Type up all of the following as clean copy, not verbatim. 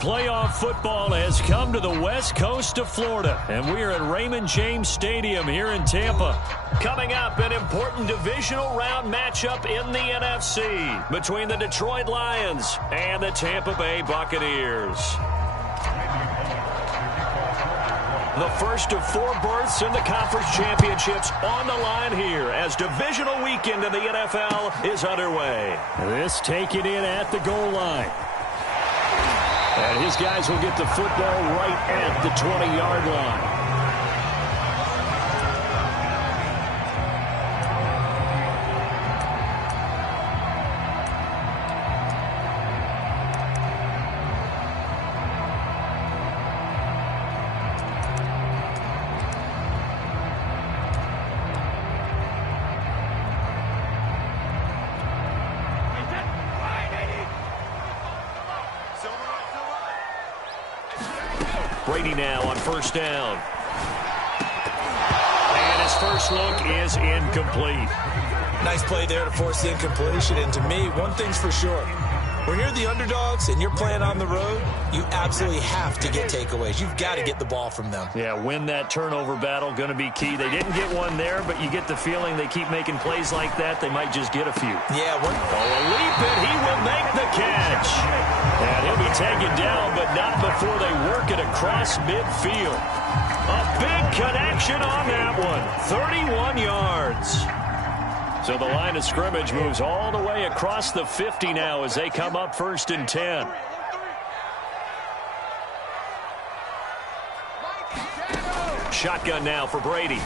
Playoff football has come to the west coast of Florida, and we are at Raymond James Stadium here in Tampa. Coming up, an important divisional round matchup in the NFC between the Detroit Lions and the Tampa Bay Buccaneers. The first of 4 berths in the conference championships on the line here as divisional weekend in the NFL is underway. This taken in at the goal line. And his guys will get the football right at the 20-yard line. Brady now on first down. And his first look is incomplete. Nice play there to force the incompletion. And to me, one thing's for sure. When you're the underdogs and you're playing on the road, you absolutely have to get takeaways. You've got to get the ball from them. Yeah, win that turnover battle, going to be key. They didn't get one there, but you get the feeling they keep making plays like that, they might just get a few. Yeah. A leap, and he will make the catch. And he'll be taken down, but not before they work it across midfield. A big connection on that one. 31 yards. So the line of scrimmage moves all the way across the 50 now as they come up first and 10. Shotgun now for Brady. And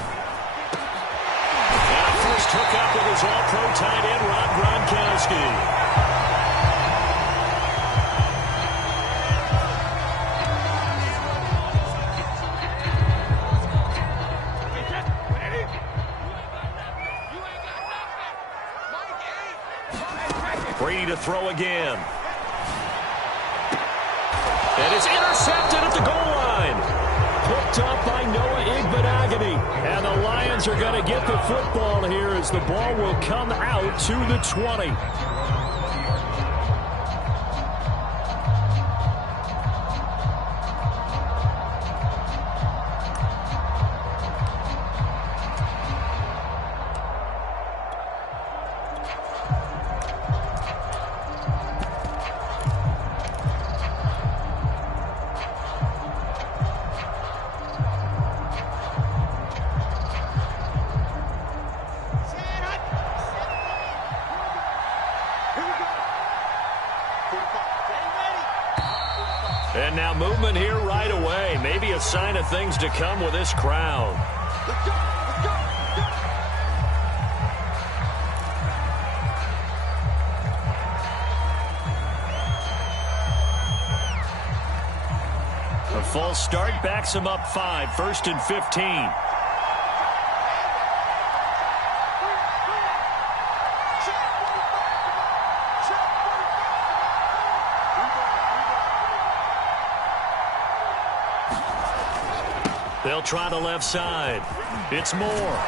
first hookup with his all-pro tight end, Rob Gronkowski. Brady to throw again. And it's intercepted at the goal line. Hooked up by Noah Igbenogany. And the Lions are going to get the football here as the ball will come out to the 20. And now movement here right away. Maybe a sign of things to come with this crowd. Let's go, let's go, let's go. A false start backs him up 5, first and 15. They'll try the left side. It's Moore.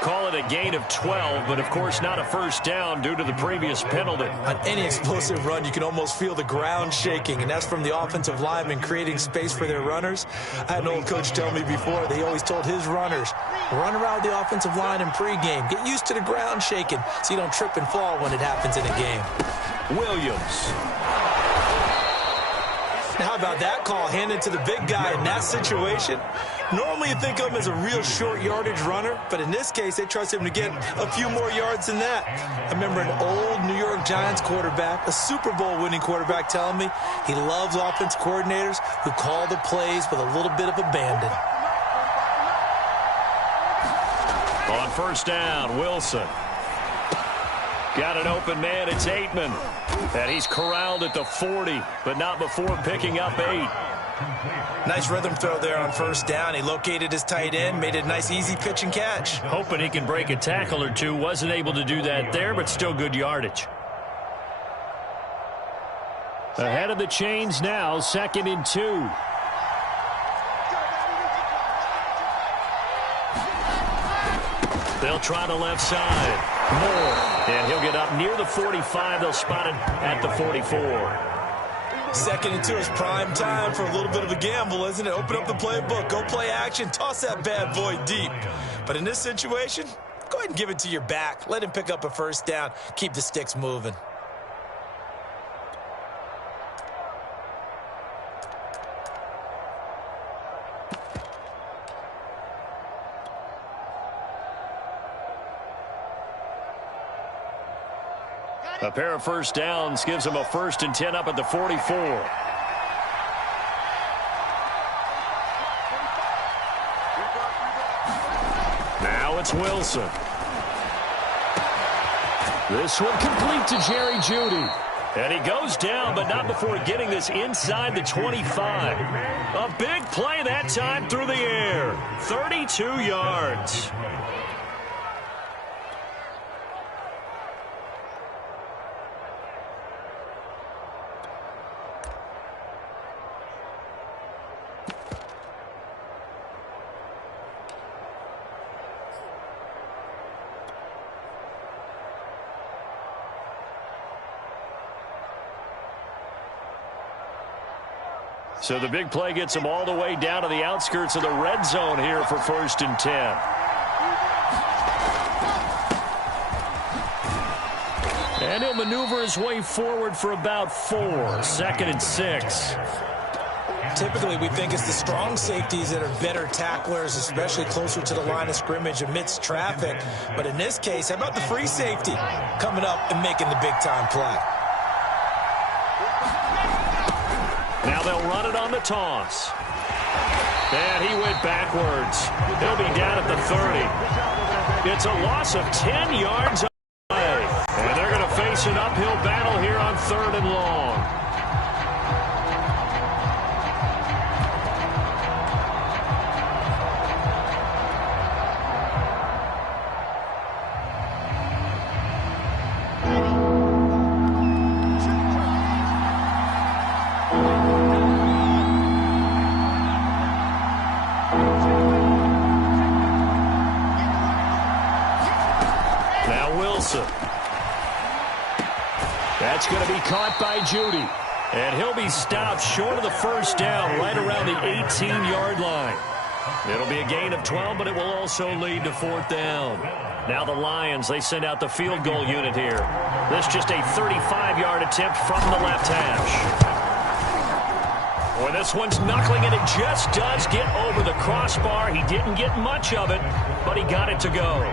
Call it a gain of 12, but of course not a first down due to the previous penalty. On any explosive run, you can almost feel the ground shaking, and that's from the offensive linemen creating space for their runners. I had an old coach tell me before, they always told his runners, run around the offensive line in pregame. Get used to the ground shaking so you don't trip and fall when it happens in a game. Williams. How about that call handed to the big guy in that situation? Normally you think of him as a real short yardage runner, but in this case they trust him to get a few more yards than that. I remember an old New York Giants quarterback, a Super Bowl winning quarterback, telling me he loves offense coordinators who call the plays with a little bit of abandon. On first down, Wilson. Got an open man, it's Aitman. And he's corralled at the 40, but not before picking up 8. Nice rhythm throw there on first down. He located his tight end, made it a nice easy pitch and catch. Hoping he can break a tackle or two. Wasn't able to do that there, but still good yardage. Ahead of the chains now, 2nd and 2. They'll try the left side. Moore. And he'll get up near the 45. They'll spot it at the 44. Second and 2 is prime time for a little bit of a gamble, isn't it? Open up the playbook, go play action, toss that bad boy deep. But in this situation, go ahead and give it to your back. Let him pick up a first down. Keep the sticks moving. A pair of first downs gives them a 1st and 10 up at the 44. Now it's Wilson. This one complete to Jerry Jeudy. And he goes down, but not before getting this inside the 25. A big play that time through the air. 32 yards. So the big play gets him all the way down to the outskirts of the red zone here for 1st and 10. And he'll maneuver his way forward for about 4. 2nd and 6. Typically, we think it's the strong safeties that are better tacklers, especially closer to the line of scrimmage amidst traffic. But in this case, how about the free safety coming up and making the big-time play? Now they'll run it on the toss. And he went backwards. He'll be down at the 30. It's a loss of 10 yards away. And they're going to face an uphill battle here on 3rd and long. That's going to be caught by Jeudy. And he'll be stopped short of the first down right around the 18-yard line. It'll be a gain of 12, but it will also lead to 4th down. Now the Lions, they send out the field goal unit here. This just a 35-yard attempt from the left hash. Boy, this one's knuckling, and it just does get over the crossbar. He didn't get much of it, but he got it to go.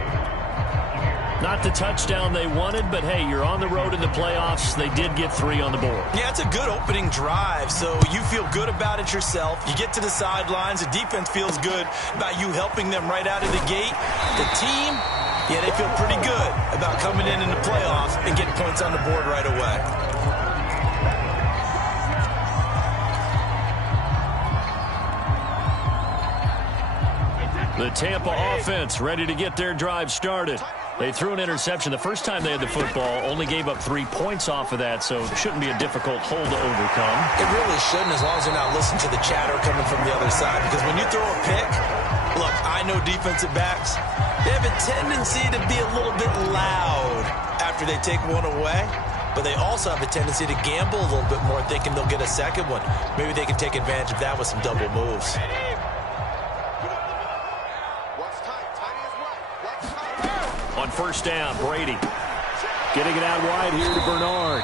Not the touchdown they wanted, but hey, you're on the road in the playoffs. They did get 3 on the board. Yeah, it's a good opening drive, so you feel good about it yourself. You get to the sidelines. The defense feels good about you helping them right out of the gate. The team, yeah, they feel pretty good about coming in the playoffs and getting points on the board right away. The Tampa offense ready to get their drive started. They threw an interception the first time they had the football, only gave up 3 points off of that, so it shouldn't be a difficult hole to overcome. It really shouldn't, as long as you're not listening to the chatter coming from the other side, because when you throw a pick, look, I know defensive backs, they have a tendency to be a little bit loud after they take one away, but they also have a tendency to gamble a little bit more, thinking they'll get a second one. Maybe they can take advantage of that with some double moves. On 1st down, Brady getting it out wide here to Bernard.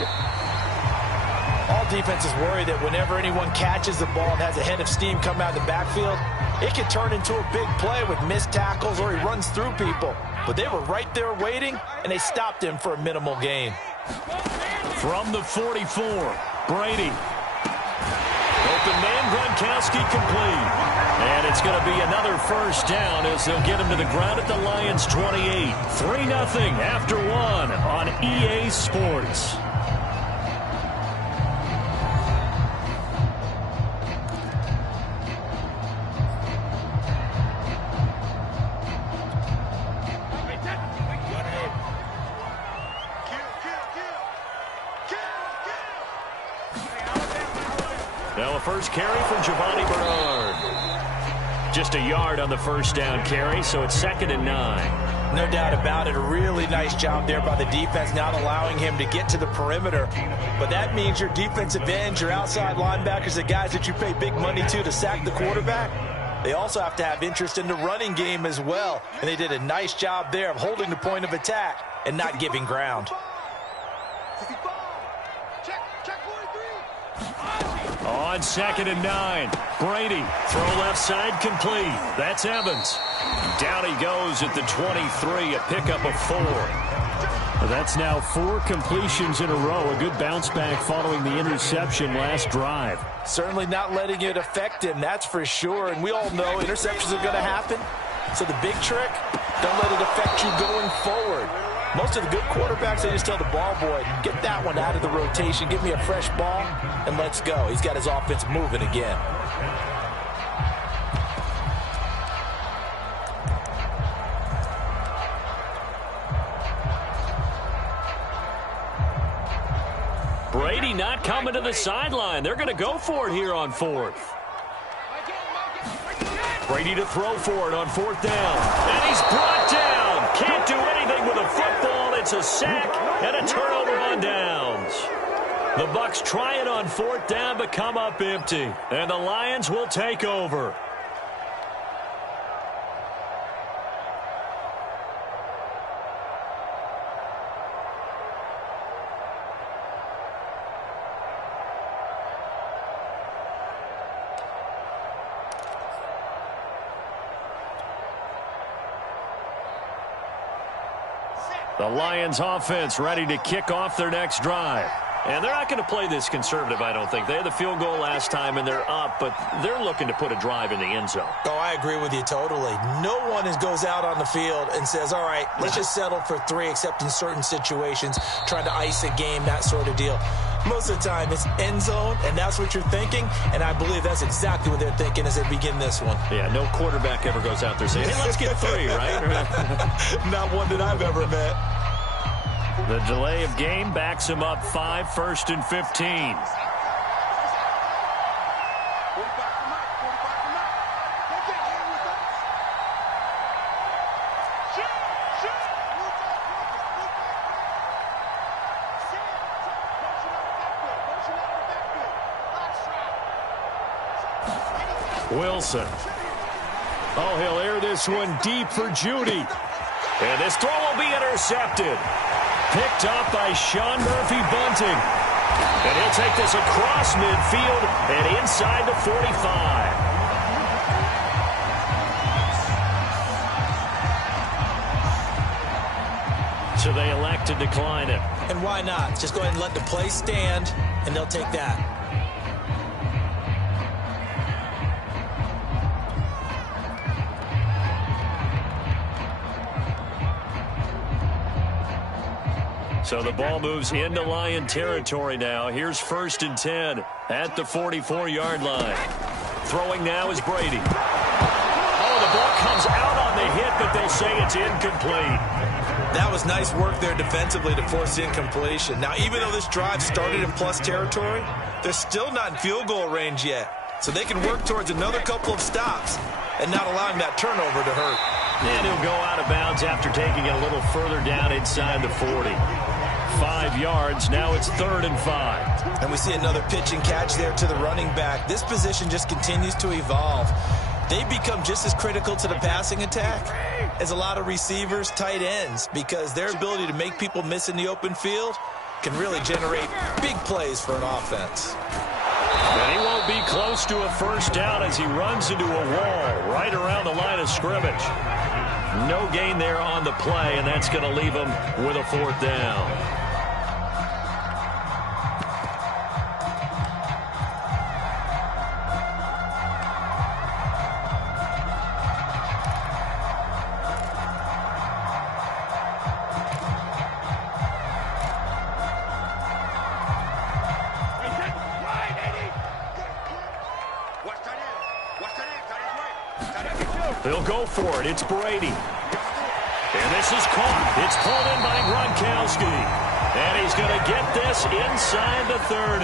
All defenses worry that whenever anyone catches the ball and has a head of steam come out of the backfield, it can turn into a big play with missed tackles or he runs through people. But they were right there waiting, and they stopped him for a minimal gain. From the 44, Brady. Open man, Gronkowski complete. And it's going to be another 1st down as they'll get him to the ground at the Lions' 28. 3-0 after 1 on EA Sports. Now a first carry from Giovanni Bernard. Just a yard on the 1st down carry, so it's 2nd and 9. No doubt about it. A really nice job there by the defense, not allowing him to get to the perimeter. But that means your defensive ends, your outside linebackers, the guys that you pay big money to sack the quarterback, they also have to have interest in the running game as well. And they did a nice job there of holding the point of attack and not giving ground. On 2nd and 9, Brady, throw left side complete. That's Evans. Down he goes at the 23, a pickup of 4. That's now 4 completions in a row. A good bounce back following the interception last drive. Certainly not letting it affect him, that's for sure. And we all know interceptions are going to happen. So the big trick, don't let it affect you going forward. Most of the good quarterbacks, they just tell the ball boy, get that one out of the rotation, give me a fresh ball, and let's go. He's got his offense moving again. Brady not coming to the sideline. They're going to go for it here on 4th. Brady to throw for it on 4th down. And he's brought down. Can't do anything with a football. It's a sack and a turnover on downs. The Bucs try it on 4th down but come up empty. And the Lions will take over. The Lions offense ready to kick off their next drive. And they're not going to play this conservative, I don't think. They had the field goal last time, and they're up, but they're looking to put a drive in the end zone. Oh, I agree with you totally. No one goes out on the field and says, all right, let's just settle for 3, except in certain situations, trying to ice a game, that sort of deal. Most of the time, it's end zone, and that's what you're thinking, and I believe that's exactly what they're thinking as they begin this one. Yeah, no quarterback ever goes out there saying, hey, let's get 3, right? Not one that I've ever met. The delay of game backs him up 5, 1st and 15. Wilson. Oh, he'll air this one deep for Judy. And this throw will be intercepted. Picked up by Sean Murphy-Bunting. And he'll take this across midfield and inside the 45. So they elect to decline it. And why not? Just go ahead and let the play stand, and they'll take that. So the ball moves into Lion territory now. Here's 1st and 10 at the 44-yard line. Throwing now is Brady. Oh, the ball comes out on the hit, but they'll say it's incomplete. That was nice work there defensively to force incompletion. Now, even though this drive started in plus territory, they're still not in field goal range yet. So they can work towards another couple of stops and not allowing that turnover to hurt. And he'll go out of bounds after taking it a little further down inside the 40. 5 yards. Now it's 3rd and 5. And we see another pitch and catch there to the running back. This position just continues to evolve. They become just as critical to the passing attack as a lot of receivers, tight ends, because their ability to make people miss in the open field can really generate big plays for an offense. And he won't be close to a first down as he runs into a wall right around the line of scrimmage. No gain there on the play, and that's going to leave him with a 4th down. They'll go for it. It's Brady. And this is caught. It's pulled in by Gronkowski. And he's going to get this inside the 30.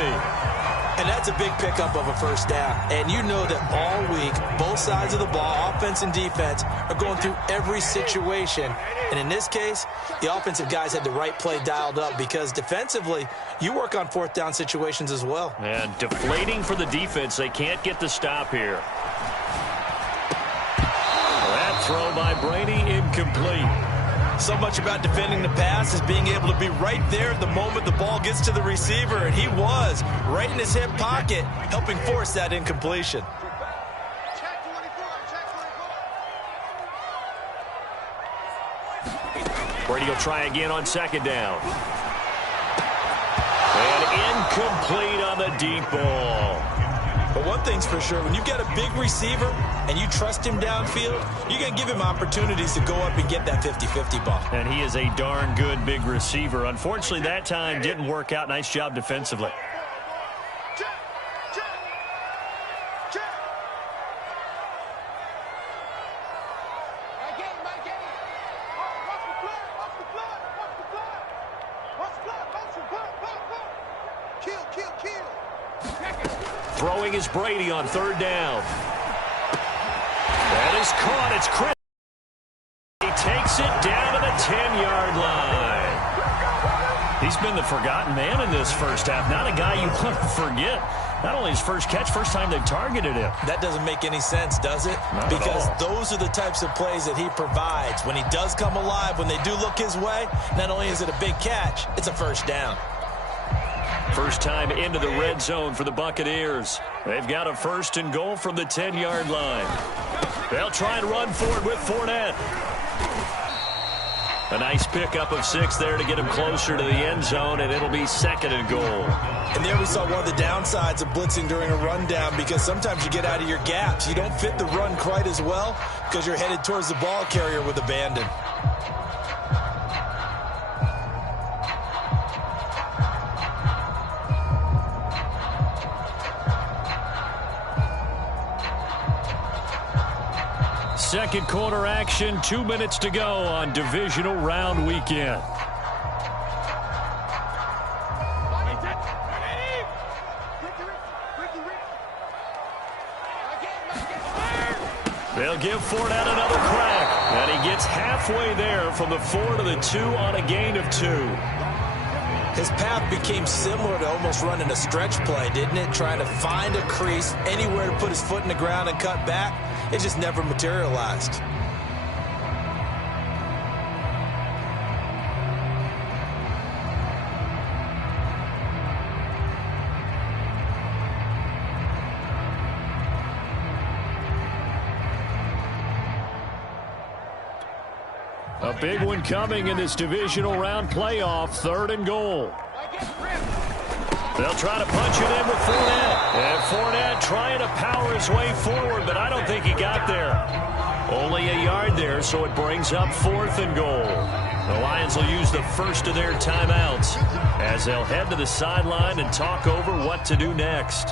And that's a big pickup of a first down. And you know that all week, both sides of the ball, offense and defense, are going through every situation. And in this case, the offensive guys had the right play dialed up because defensively, you work on fourth down situations as well. And deflating for the defense. They can't get the stop here. That throw by Brady incomplete. So much about defending the pass is being able to be right there the moment the ball gets to the receiver, and he was right in his hip pocket, helping force that incompletion. Brady will try again on second down. And incomplete on the deep ball. But one thing's for sure, when you've got a big receiver and you trust him downfield, you're going to give him opportunities to go up and get that 50-50 ball. And he is a darn good big receiver. Unfortunately, that time didn't work out. Nice job defensively. Throwing is Brady on third down. That is caught. It's Chris. He takes it down to the 10-yard line. He's been the forgotten man in this first half. Not a guy you want to forget. Not only his first catch, first time they've targeted him. That doesn't make any sense, does it? Not because at all. Those are the types of plays that he provides. When he does come alive, when they do look his way, not only is it a big catch, it's a first down. First time into the red zone for the Buccaneers. They've got a first and goal from the 10-yard line. They'll try and run for it with Fournette. A nice pickup of 6 there to get him closer to the end zone, and it'll be second and goal. And there we saw one of the downsides of blitzing during a rundown, because sometimes you get out of your gaps. You don't fit the run quite as well because you're headed towards the ball carrier with abandon. Second quarter action, 2 minutes to go on divisional round weekend. They'll give Fournette another crack, and he gets halfway there from the 4 to the 2 on a gain of 2. His path became similar to almost running a stretch play, didn't it? Trying to find a crease, anywhere to put his foot in the ground and cut back. It just never materialized. A big one coming in this divisional round playoff, third and goal. They'll try to punch it in with Fournette. And Fournette trying to power his way forward, but I don't think he got there. Only a yard there, so it brings up fourth and goal. The Lions will use the first of their timeouts as they'll head to the sideline and talk over what to do next.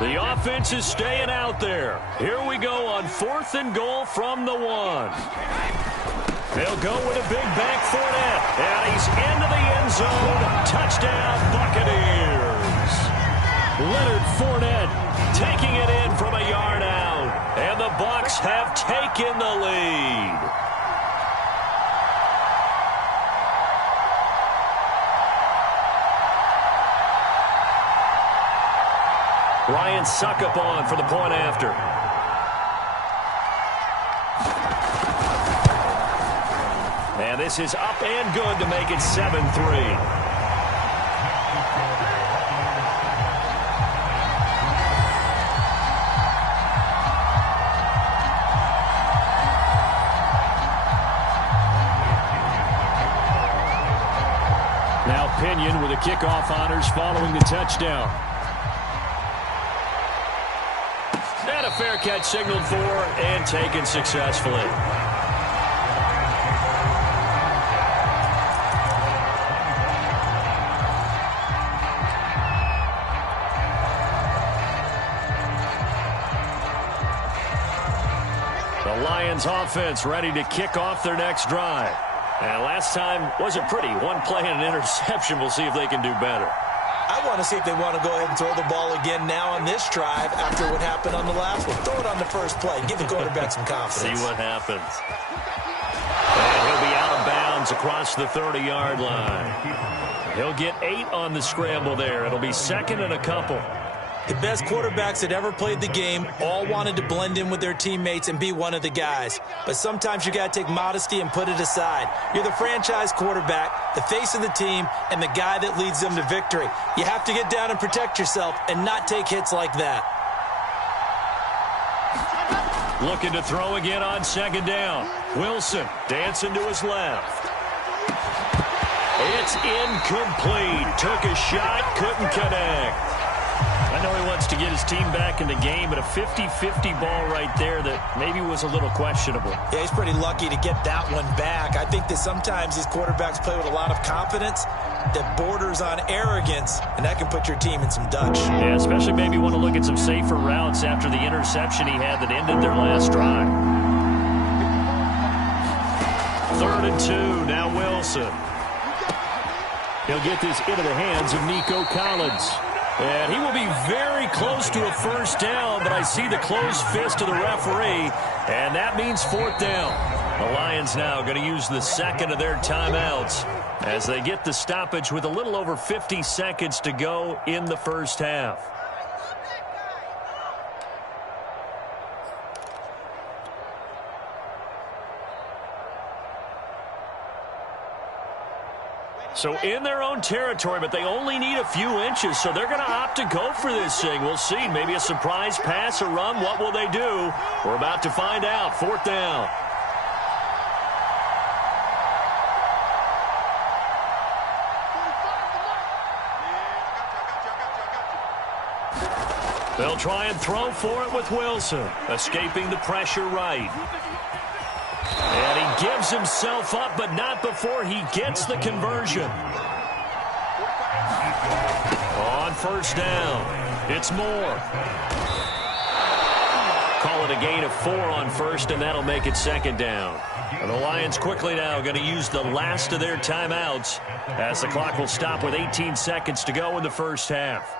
The offense is staying out there. Here we go on fourth and goal from the 1. They'll go with a big bank Fournette. And he's into the end zone. Touchdown, Buccaneers. Leonard Fournette taking it in from a yard out. And the Bucs have taken the lead. Ryan Succop on for the point after. And this is up and good to make it 7-3. Now Pinion with the kickoff honors following the touchdown. And a fair catch signaled for and taken successfully. The Lions offense ready to kick off their next drive. And last time wasn't pretty. One play and an interception. We'll see if they can do better. I want to see if they want to go ahead and throw the ball again now on this drive after what happened on the last one. Throw it on the first play. Give the quarterback some confidence. See what happens. And he'll be out of bounds across the 30-yard line. He'll get 8 on the scramble there. It'll be second and a couple. The best quarterbacks that ever played the game all wanted to blend in with their teammates and be one of the guys. But sometimes you got to take modesty and put it aside. You're the franchise quarterback, the face of the team, and the guy that leads them to victory. You have to get down and protect yourself and not take hits like that. Looking to throw again on second down. Wilson dancing to his left. It's incomplete. Took a shot, couldn't connect. I know he wants to get his team back in the game, but a 50-50 ball right there that maybe was a little questionable. Yeah, he's pretty lucky to get that one back. I think that sometimes these quarterbacks play with a lot of confidence that borders on arrogance, and that can put your team in some Dutch. Yeah, especially maybe want to look at some safer routes after the interception he had that ended their last drive. 3rd and 2, now Wilson. He'll get this into the hands of Nico Collins. And he will be very close to a first down, but I see the closed fist of the referee, and that means 4th down. The Lions now going to use the second of their timeouts as they get the stoppage with a little over 50 seconds to go in the first half. So in their own territory, but they only need a few inches, so they're going to opt to go for this thing. We'll see. Maybe a surprise pass, a run. What will they do? We're about to find out. 4th down. They'll try and throw for it with Wilson, escaping the pressure right. And he gives himself up, but not before he gets the conversion. On first down, it's Moore. Call it a gain of 4 on first, and that'll make it 2nd down. And the Lions quickly now going to use the last of their timeouts as the clock will stop with 18 seconds to go in the first half.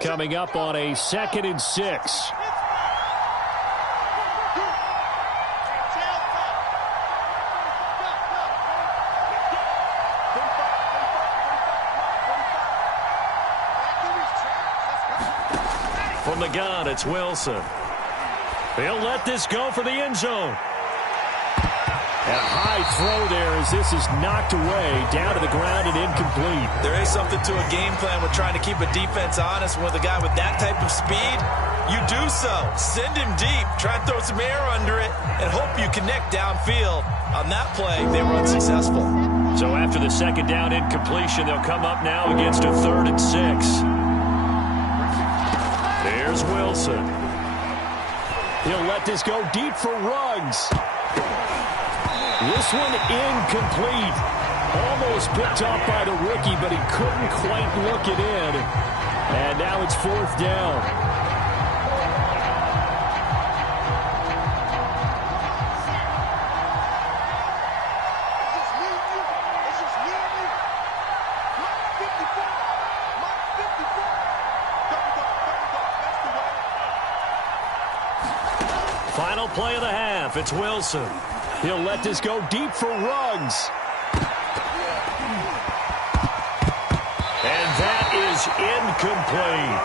Coming up on a 2nd and 6. From the gun, it's Wilson. He'll let this go for the end zone. And a high throw there as this is knocked away, down to the ground and incomplete. There is something to a game plan with trying to keep a defense honest. With a guy with that type of speed, you do so. Send him deep, try and throw some air under it, and hope you connect downfield. On that play, they were unsuccessful. So after the 2nd down incompletion, they'll come up now against a 3rd and 6. There's Wilson. He'll let this go deep for Ruggs. This one incomplete. Almost picked off by the rookie, but he couldn't quite look it in. And now it's 4th down. Final play of the half. It's Wilson. He'll let this go deep for Ruggs. And that is incomplete.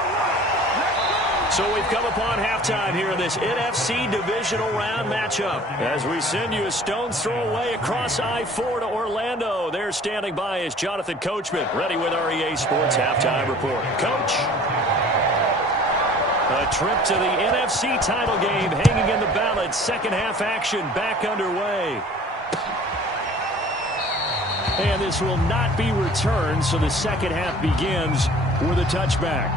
So we've come upon halftime here in this NFC Divisional Round matchup. As we send you a stone's throw away across I-4 to Orlando. There standing by is Jonathan Coachman, ready with our EA Sports Halftime Report. Coach. A trip to the NFC title game hanging in the balance. Second half action back underway. And this will not be returned, so the second half begins with a touchback.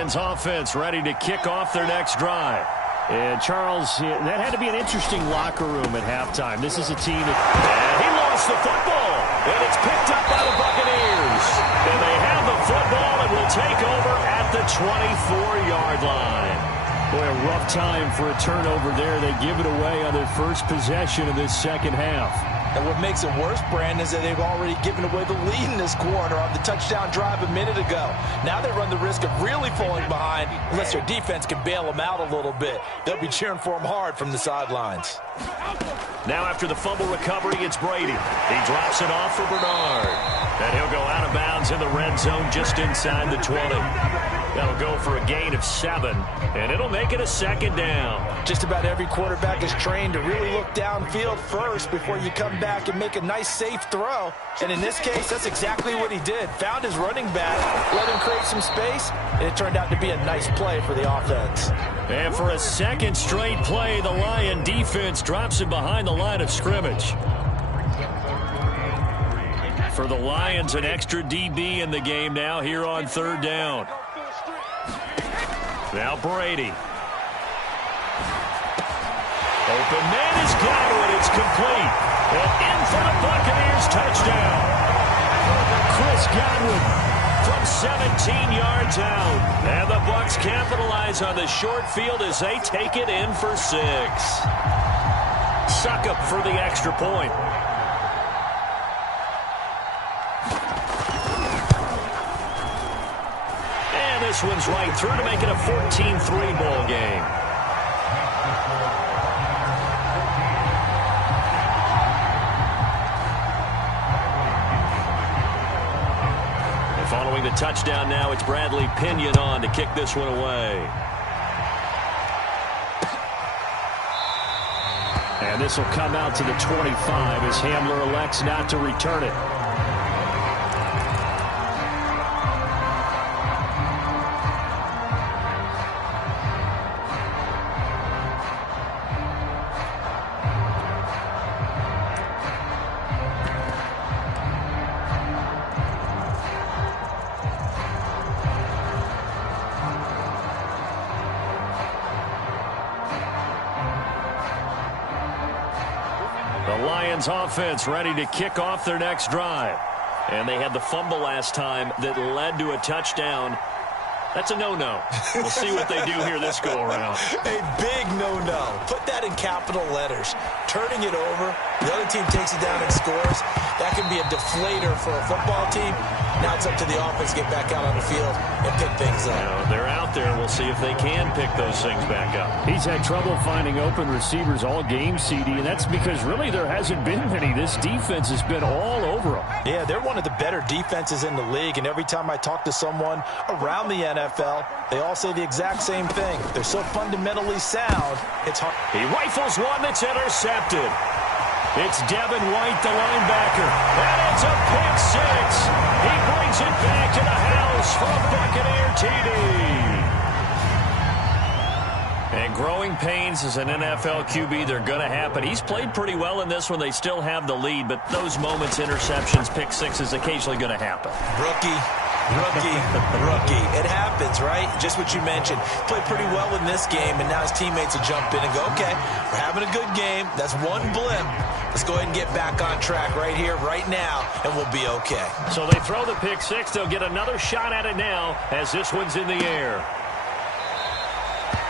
Lions offense ready to kick off their next drive. And Charles, that had to be an interesting locker room at halftime. This is a team that... And he lost the football. And it's picked up by the Buccaneers. And they have the football and will take over at the 24-yard line. Boy, a rough time for a turnover there. They give it away on their first possession of this second half. And what makes it worse, Brandon, is that they've already given away the lead in this quarter on the touchdown drive a minute ago. Now they run the risk of really falling behind unless their defense can bail them out a little bit. They'll be cheering for them hard from the sidelines. Now after the fumble recovery, it's Brady. He drops it off for Bernard. And he'll go out of bounds in the red zone just inside the 20. That'll go for a gain of 7, and it'll make it a second down. Just about every quarterback is trained to really look downfield first before you come back and make a nice, safe throw. And in this case, that's exactly what he did. Found his running back, let him create some space, and it turned out to be a nice play for the offense. And for a second straight play, the Lion defense drops him behind the line of scrimmage. For the Lions, an extra DB in the game now here on third down. Now Brady. Open man is Godwin. It's complete. And in for the Buccaneers touchdown. Chris Godwin from 17 yards out. And the Bucs capitalize on the short field as they take it in for 6. Succop for the extra point. This one's right through to make it a 14-3 ball game. And following the touchdown now, it's Bradley Pinion on to kick this one away. And this will come out to the 25 as Hamler elects not to return it. Offense ready to kick off their next drive. And they had the fumble last time that led to a touchdown. That's a no-no. We'll see what they do here this go-around. A big no-no. Put that in capital letters. Turning it over, the other team takes it down and scores. That can be a deflator for a football team. Now it's up to the offense to get back out on the field and pick things up. Now, they're out there. We'll see if they can pick those things back up. He's had trouble finding open receivers all game, CD, and that's because really there hasn't been many. This defense has been all over them. Yeah, they're one of the better defenses in the league, and every time I talk to someone around the NFL, they all say the exact same thing. They're so fundamentally sound, it's hard. He rifles one that's intercepted. It's Devin White, the linebacker. And it's a pick 6. He brings it back to the house for a Buccaneer TD. And growing pains as an NFL QB, they're going to happen. He's played pretty well in this one. They still have the lead, but those moments, interceptions, pick 6 is occasionally going to happen. Rookie. It happens, right? Just what you mentioned. Played pretty well in this game, and now his teammates will jump in and go, okay, we're having a good game. That's one blip. Let's go ahead and get back on track right here, right now, and we'll be okay. So they throw the pick 6. They'll get another shot at it now as this one's in the air.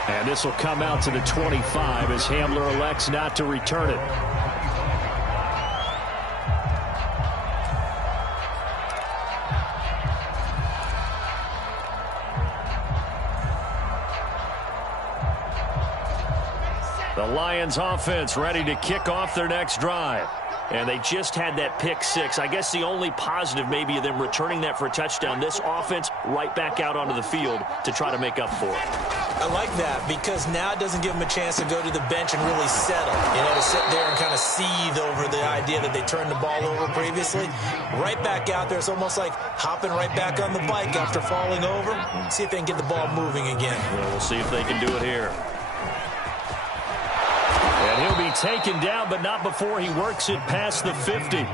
And this will come out to the 25 as Hamler elects not to return it. The Lions offense ready to kick off their next drive. And they just had that pick 6. I guess the only positive maybe of them returning that for a touchdown. This offense right back out onto the field to try to make up for it. I like that because now it doesn't give them a chance to go to the bench and really settle. You know, to sit there and kind of seethe over the idea that they turned the ball over previously. Right back out there. It's almost like hopping right back on the bike after falling over. See if they can get the ball moving again. Well, we'll see if they can do it here. And he'll be taken down, but not before he works it past the 50.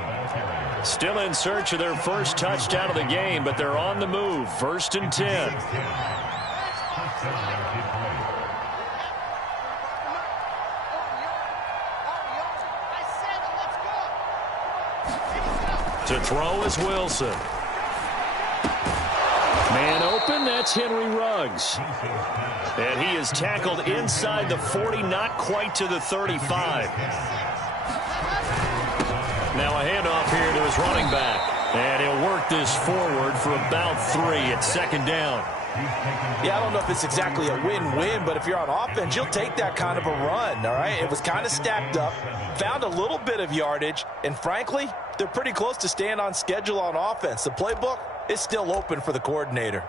Still in search of their first touchdown of the game, but they're on the move. 1st and 10. To throw is Wilson. Man open, that's Henry Ruggs. And he is tackled inside the 40, not quite to the 35. Now a handoff here to his running back. And he'll work this forward for about 3 at second down. Yeah, I don't know if it's exactly a win-win, but if you're on offense, you'll take that kind of a run, all right? It was kind of stacked up, found a little bit of yardage, and frankly, they're pretty close to staying on schedule on offense. The playbook is still open for the coordinator.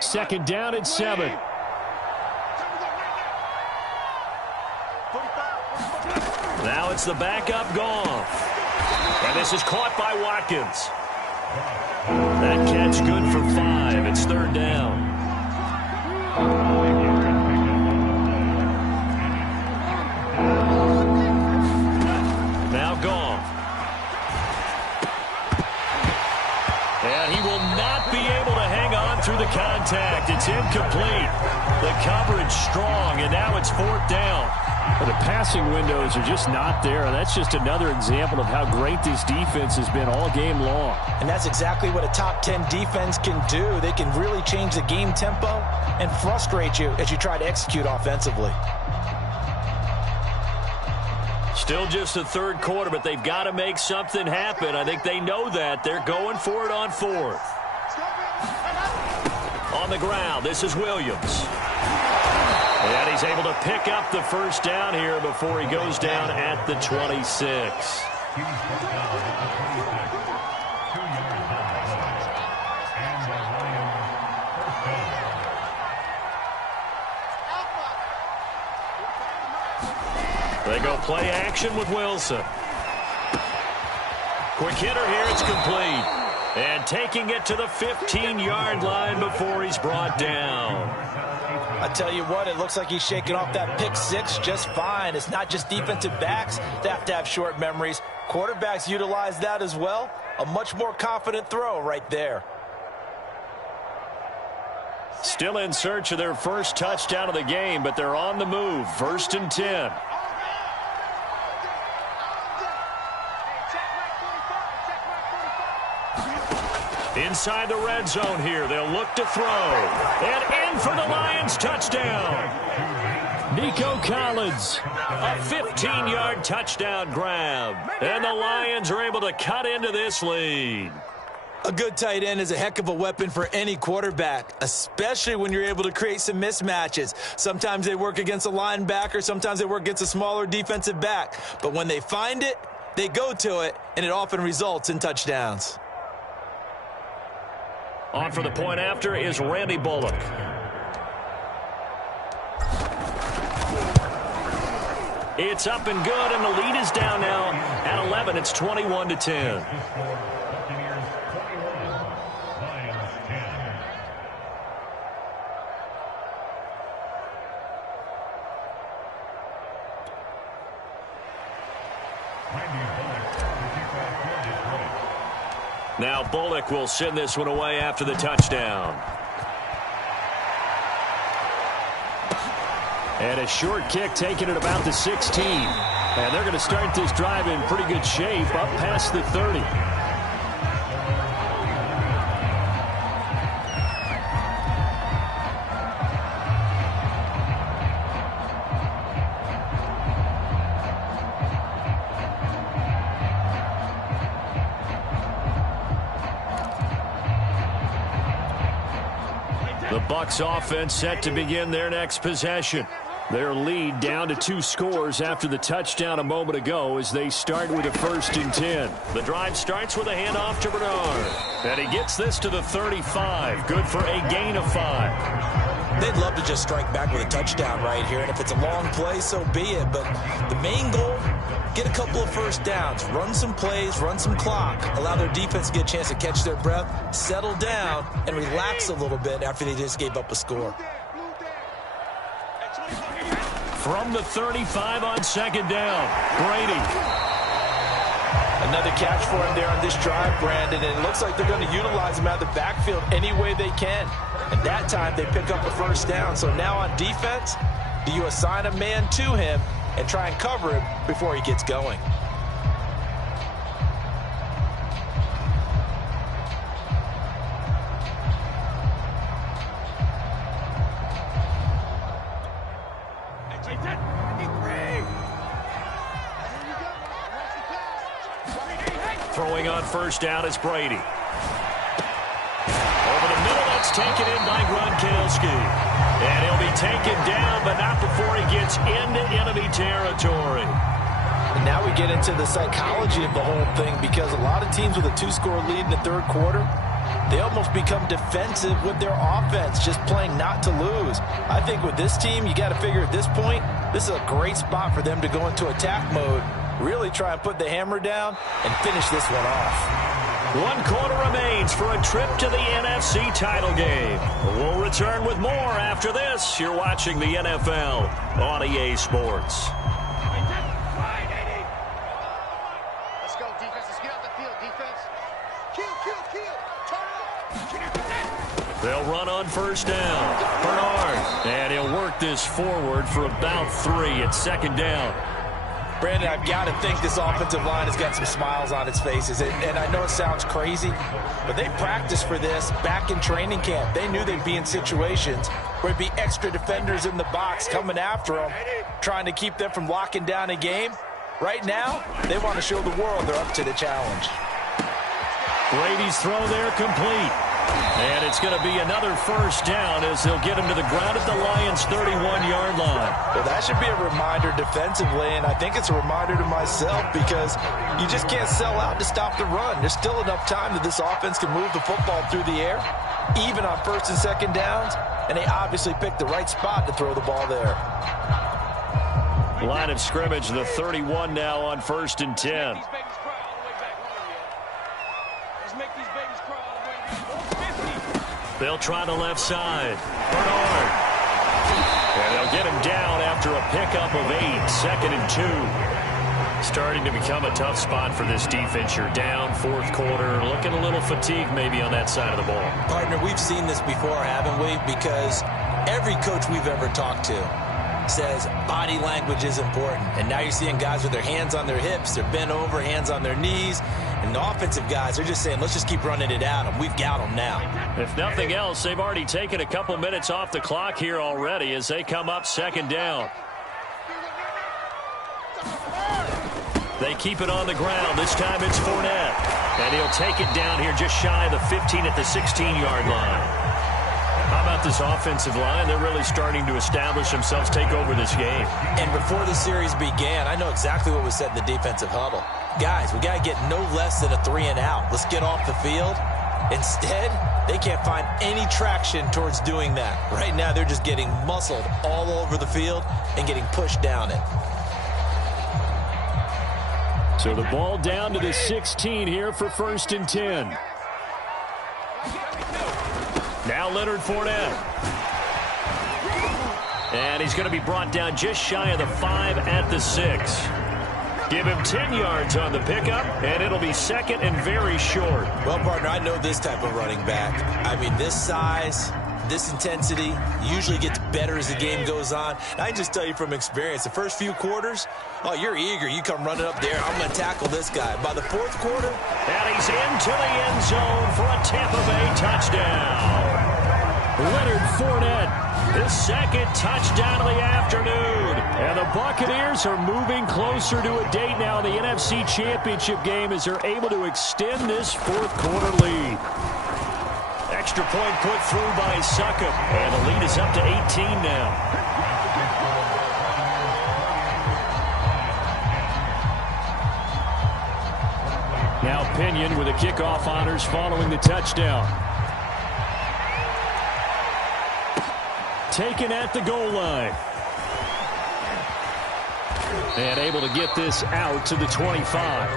Second down and 7. Now it's the backup Goff. And this is caught by Watkins. That catch good for 5. It's third down. Now Goff. And he will not be able to hang on through the contact. It's incomplete. The coverage strong, and now it's fourth down. The passing windows are just not there. That's just another example of how great this defense has been all game long. And that's exactly what a top 10 defense can do. They can really change the game tempo and frustrate you as you try to execute offensively. Still just the third quarter, but they've got to make something happen. I think they know that. They're going for it on fourth. On the ground, this is Williams. And he's able to pick up the first down here before he goes down at the 26. They go play action with Wilson. Quick hitter here, it's complete. And taking it to the 15-yard line before he's brought down. I tell you what, it looks like he's shaking off that pick six just fine. It's not just defensive backs that have short memories. Quarterbacks utilize that as well. A much more confident throw right there. Still in search of their first touchdown of the game, but they're on the move. 1st and 10. Inside the red zone here. They'll look to throw. And in for the Lions touchdown. Nico Collins. A 15-yard touchdown grab. And the Lions are able to cut into this lead. A good tight end is a heck of a weapon for any quarterback, especially when you're able to create some mismatches. Sometimes they work against a linebacker. Sometimes they work against a smaller defensive back. But when they find it, they go to it, and it often results in touchdowns. On for the point after is Randy Bullock. It's up and good, and the lead is down now at 11. It's 21-10. Now Bullock will send this one away after the touchdown. And a short kick taken at about the 16. And they're going to start this drive in pretty good shape up past the 30. The Bucs offense set to begin their next possession. Their lead down to 2 scores after the touchdown a moment ago as they start with a 1st and 10. The drive starts with a handoff to Bernard. And he gets this to the 35. Good for a gain of 5. They'd love to just strike back with a touchdown right here, and if it's a long play, so be it. But the main goal, get a couple of first downs, run some plays, run some clock, allow their defense to get a chance to catch their breath, settle down, and relax a little bit after they just gave up a score. From the 35 on second down, Brady. Another catch for him there on this drive, Brandon, and it looks like they're going to utilize him out of the backfield any way they can. And that time they pick up a first down. So now on defense, do you assign a man to him and try and cover him before he gets going? Throwing on first down is Brady. Over the middle, that's taken in by Gronkowski. And he'll be taken down, but not before he gets into enemy territory. And now we get into the psychology of the whole thing, because a lot of teams with a 2-score lead in the third quarter, they almost become defensive with their offense, just playing not to lose. I think with this team, you got to figure at this point, this is a great spot for them to go into attack mode, really try and put the hammer down and finish this one off. 1 quarter remains for a trip to the NFC title game. We'll return with more after this. You're watching the NFL on EA Sports. Let's go, defense. Let's get out the field, defense. Kill. Turn up. They'll run on first down. Bernard. And he'll work this forward for about 3 at second down. Brandon, I've got to think this offensive line has got some smiles on its faces. And I know it sounds crazy, but they practiced for this back in training camp. They knew they'd be in situations where there'd be extra defenders in the box coming after them, trying to keep them from locking down a game. Right now, they want to show the world they're up to the challenge. Brady's throw there complete. And it's going to be another first down as they'll get him to the ground at the Lions' 31-yard line. Well, that should be a reminder defensively, and I think it's a reminder to myself, because you just can't sell out to stop the run. There's still enough time that this offense can move the football through the air, even on first and second downs, and they obviously picked the right spot to throw the ball there. Line of scrimmage, the 31 now on first and 10. They'll try the left side. Bernard. And they'll get him down after a pickup of 8, second and 2. Starting to become a tough spot for this defense. You're down, fourth quarter, looking a little fatigued maybe on that side of the ball. Partner, we've seen this before, haven't we? Because every coach we've ever talked to says body language is important. And now you're seeing guys with their hands on their hips, they're bent over, hands on their knees. And the offensive guys are just saying, let's just keep running it at them. We've got them now. If nothing else, they've already taken a couple minutes off the clock here already as they come up second down. They keep it on the ground. This time it's Fournette. And he'll take it down here just shy of the 15 at the 16-yard line. How about this offensive line? They're really starting to establish themselves, take over this game. And before the series began, I know exactly what was said in the defensive huddle. Guys, we got to get no less than a 3-and-out. Let's get off the field. Instead, they can't find any traction towards doing that. Right now, they're just getting muscled all over the field and getting pushed down it. So the ball down to the 16 here for first and 10. Now Leonard Fournette. And he's going to be brought down just shy of the 5 at the 6. Give him 10 yards on the pickup, and it'll be second and very short. Well, partner, I know this type of running back. I mean, this size, this intensity usually gets better as the game goes on. And I just tell you from experience, the first few quarters, oh, you're eager. You come running up there. I'm going to tackle this guy. By the fourth quarter, and he's into the end zone for a Tampa Bay touchdown. Leonard Fournette, his second touchdown of the afternoon. And the Buccaneers are moving closer to a date now in the NFC Championship game as they're able to extend this fourth quarter lead. Extra point put through by Succop. And the lead is up to 18 now. Now Pinion with the kickoff honors following the touchdown. taken at the goal line. And able to get this out to the 25.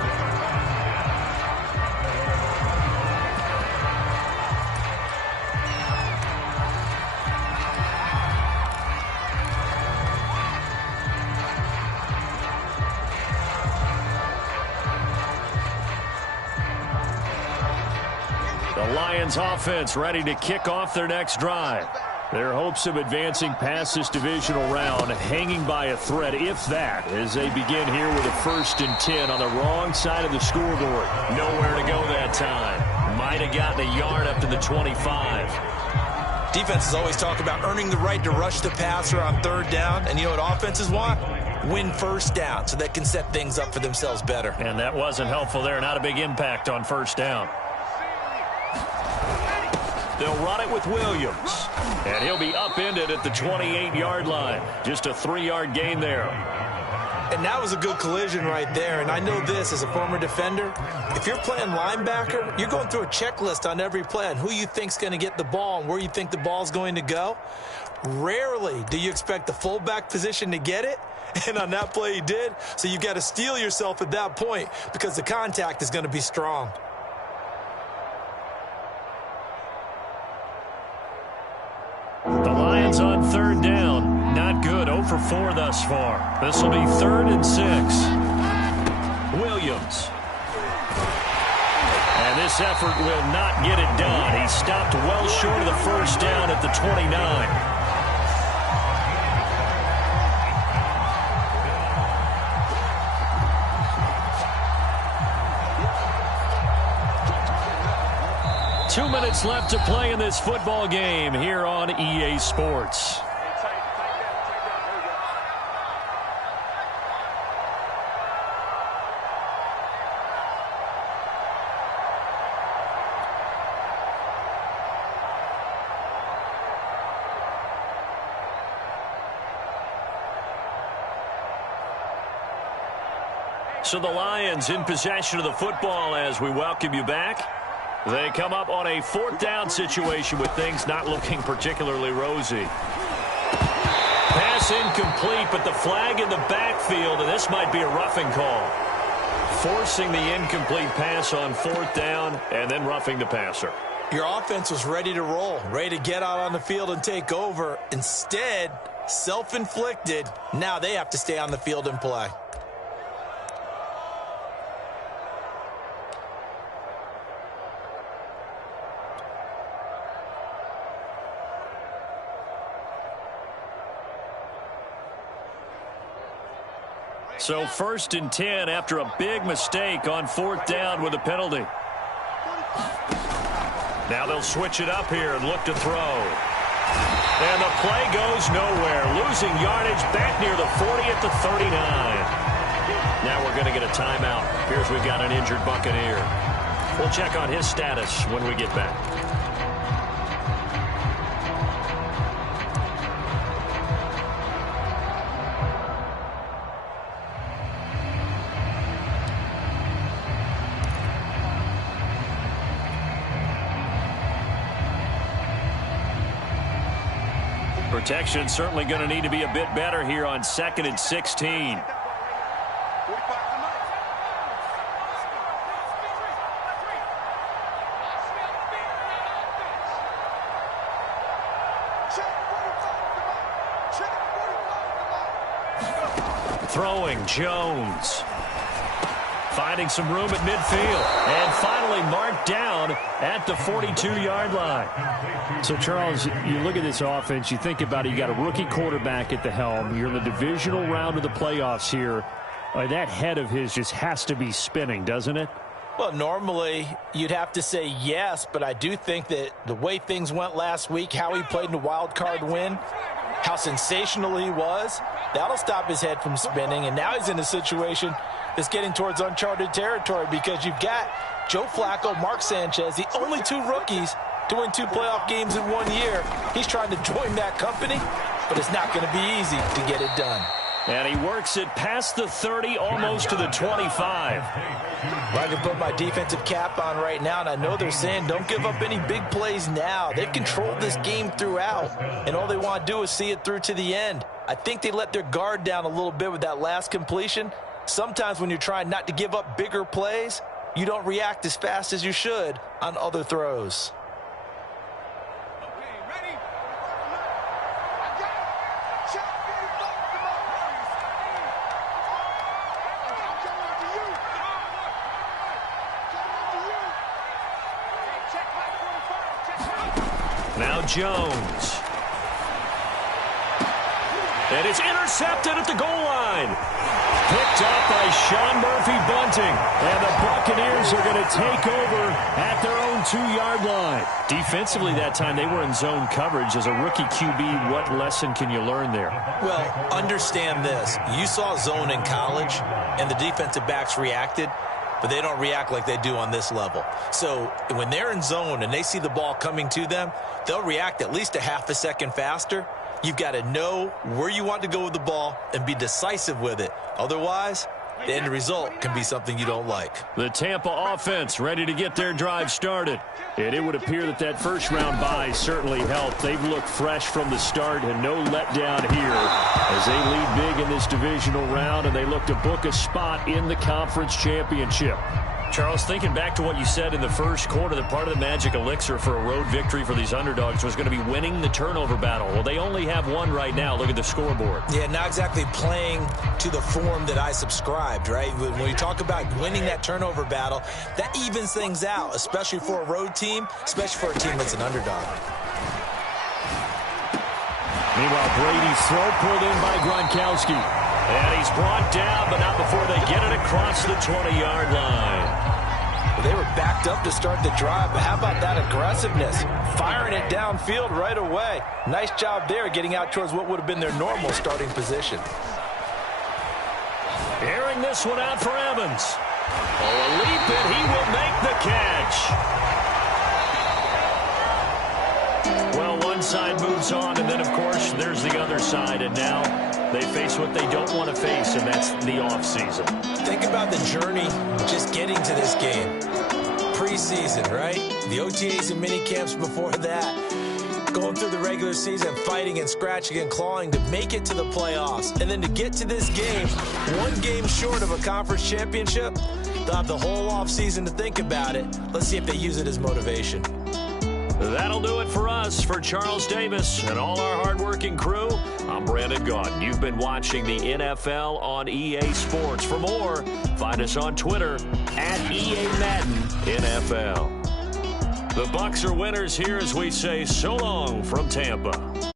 The Lions offense ready to kick off their next drive. Their hopes of advancing past this divisional round hanging by a thread, if that, as they begin here with a 1st and 10 on the wrong side of the scoreboard. Nowhere to go that time. Might have gotten a yard up to the 25. Defenses always talk about earning the right to rush the passer on 3rd down. And you know what offenses want? Win 1st down so they can set things up for themselves better. And that wasn't helpful there. Not a big impact on 1st down. They'll run it with Williams. And he'll be upended at the 28-yard line. Just a 3-yard gain there. And that was a good collision right there. And I know this as a former defender. If you're playing linebacker, you're going through a checklist on every play on who you think's going to get the ball and where you think the ball's going to go. Rarely do you expect the fullback position to get it. And on that play he did. So you've got to steel yourself at that point because the contact is going to be strong. The Lions on 3rd down. Not good. 0 for 4 thus far. This will be 3rd and 6. Williams. And this effort will not get it done. He stopped well short of the 1st down at the 29. 2 minutes left to play in this football game here on EA Sports. So the Lions in possession of the football as we welcome you back. They come up on a 4th down situation with things not looking particularly rosy. Pass incomplete, but the flag in the backfield, and this might be a roughing call. Forcing the incomplete pass on 4th down and then roughing the passer. Your offense was ready to roll, ready to get out on the field and take over. Instead, self-inflicted. Now they have to stay on the field and play. So 1st and 10 after a big mistake on 4th down with a penalty. Now they'll switch it up here and look to throw. And the play goes nowhere. Losing yardage back near the 40 at the 39. Now we're going to get a timeout. Here's we've got an injured Buccaneer. We'll check on his status when we get back. Protection certainly going to need to be a bit better here on 2nd and 16. Throwing Jones. Finding some room at midfield. And finally marked down at the 42-yard line. So, Charles, you look at this offense, you think about it, you got a rookie quarterback at the helm. You're in the divisional round of the playoffs here. That head of his just has to be spinning, doesn't it? Well, normally you'd have to say yes, but I do think that the way things went last week, how he played in the wild card win, how sensational he was, that'll stop his head from spinning. And now he's in a situation that's getting towards uncharted territory because you've got Joe Flacco, Mark Sanchez, the only 2 rookies to win 2 playoff games in 1 year. He's trying to join that company, but it's not going to be easy to get it done. And he works it past the 30, almost to the 25. I can put my defensive cap on right now, and I know they're saying don't give up any big plays now. They've controlled this game throughout, and all they want to do is see it through to the end. I think they let their guard down a little bit with that last completion. Sometimes when you're trying not to give up bigger plays, you don't react as fast as you should on other throws. Now Jones. And it's intercepted at the goal line. Picked up by Sean Murphy-Bunting. And the Buccaneers are going to take over at their own 2-yard line. Defensively that time, they were in zone coverage. As a rookie QB, what lesson can you learn there? Well, understand this. You saw zone in college, and the defensive backs reacted, but they don't react like they do on this level. So when they're in zone and they see the ball coming to them, they'll react at least a half a second faster. You've got to know where you want to go with the ball and be decisive with it. Otherwise, the end result can be something you don't like. The Tampa offense ready to get their drive started. And it would appear that that first-round bye certainly helped. They've looked fresh from the start and no letdown here as they lead big in this divisional round, and they look to book a spot in the conference championship. Charles, thinking back to what you said in the first quarter, that part of the magic elixir for a road victory for these underdogs was going to be winning the turnover battle. Well, they only have one right now. Look at the scoreboard. Yeah, not exactly playing to the form that I subscribed, right? When you talk about winning that turnover battle, that evens things out, especially for a road team, especially for a team that's an underdog. Meanwhile, Brady's throw pulled in by Gronkowski. And he's brought down, but not before they get it across the 20-yard line. They were backed up to start the drive, but how about that aggressiveness? Firing it downfield right away. Nice job there getting out towards what would have been their normal starting position. Airing this one out for Evans. Oh, a leap, and he will make the catch. Well, one side moves on, and then, of course, there's the other side, and now they face what they don't want to face, and that's the offseason. Think about the journey just getting to this game. Preseason, right? The OTAs and mini camps before that. Going through the regular season, fighting and scratching and clawing to make it to the playoffs. And then to get to this game, one game short of a conference championship, they'll have the whole offseason to think about it. Let's see if they use it as motivation. That'll do it for us. For Charles Davis and all our hardworking crew, I'm Brandon Gaudin. You've been watching the NFL on EA Sports. For more, find us on Twitter @EAMaddenNFL. The Bucs are winners here as we say so long from Tampa.